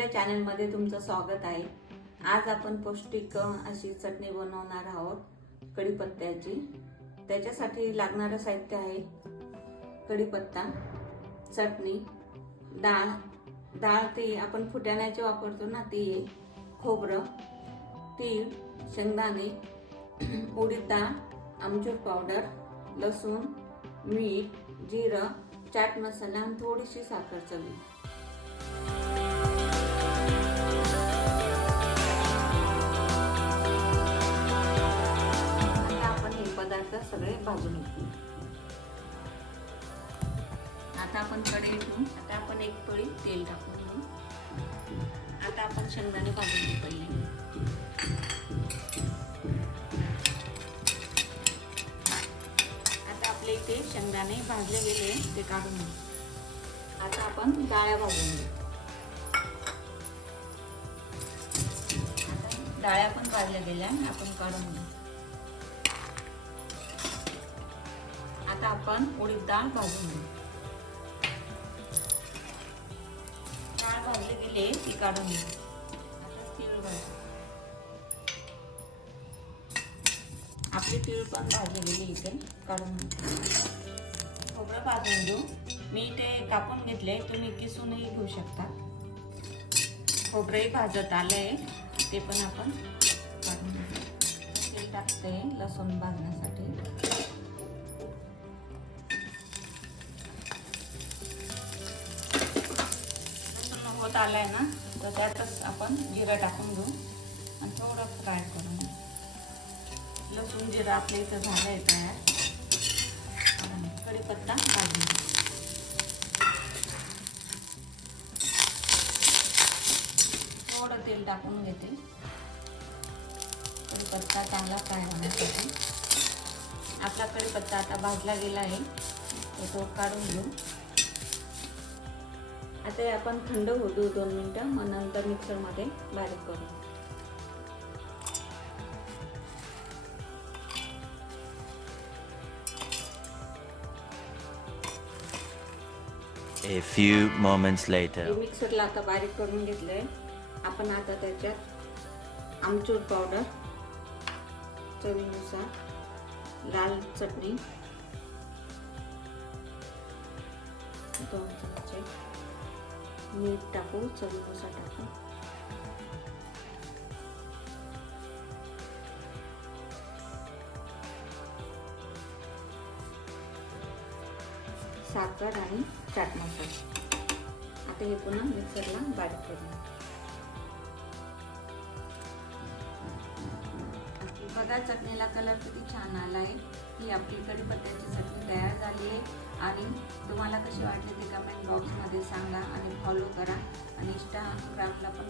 आपल्या चॅनलमध्ये तुमचं स्वागत आहे. आज आपण पौष्टिक अशी चटणी बनवणार आहोत कढीपत्त्याची. त्याच्यासाठी लागणारं साहित्य आहे कढीपत्ता चटणी डाळ. डाळ ती आपण फुटाण्याची वापरतो ना ती आहे खोबरं तीळ शेंगदाणे उडीद डाळ आमचूर पावडर लसूण मीठ जिरं चाट मसाला आणि थोडीशी साखर चवी. भाजून घेऊ आता आपण कढई ठेवून आता आपण एक पळी तेल टाकून घेऊ. आता आपण शेंगदाणे भाजून घेऊ पहिले. आता आपले इथे शेंगदाणे भाजले गेले ते काढून घेऊ. आता आपण डाळ्या भाजून घेऊ. डाळ्या पण भाजल्या गेल्या आपण काढून घेऊ. आता आपण उडीद डाळ भाजून घेऊ. डाळ भाजली गेली ती काढून घेऊ. आता तीळ भाजू. आपली तीळ पण भाजली गेली इथे काढून घेऊ. खोबरं भाजून घेऊ. मी इथे कापून घेतले तुम्ही किसूनही घेऊ शकता. खोबरंही भाजत आलंय ते पण आपण काढून घेऊ. तेल टाकते लसूण भाजण्यासाठी. होत आलाय ना तर त्यातच आपण जिरं टाकून घेऊ आणि थोडं फ्राय करून घेऊ. लसूण जिरं आपल्या इथं झालंय तयार. कढीपत्ता भाजून घेऊ. थोडं तेल टाकून घेते. कढीपत्ता चांगला फ्राय होण्यासाठी. आपला कढीपत्ता आता भाजला गेला आहे तो तो काढून घेऊ. आता हे आपण थंड होऊ देऊ दोन मिनटं मग नंतर मिक्सरमध्ये बारीक करू A few moments later. मिक्सरला आता बारीक करून घेतलंय आपण आता त्याच्यात आमचूर पावडर चवीनुसार लाल चटणी दोन चमचे मीठ टाकू चवीनुसार टाकू साखर आणि चाट मसाला. आता हे पुन्हा मिक्सरला बारीक करू बघा चटणीला कलर किती छान आला आहे ही आपली कढीपत्त्याची तयार झाली आणि तुम्हाला कशी वाटली ते कमेंट बॉक्समध्ये सांगा आणि फॉलो करा. आणि इंस्टाग्रामला पण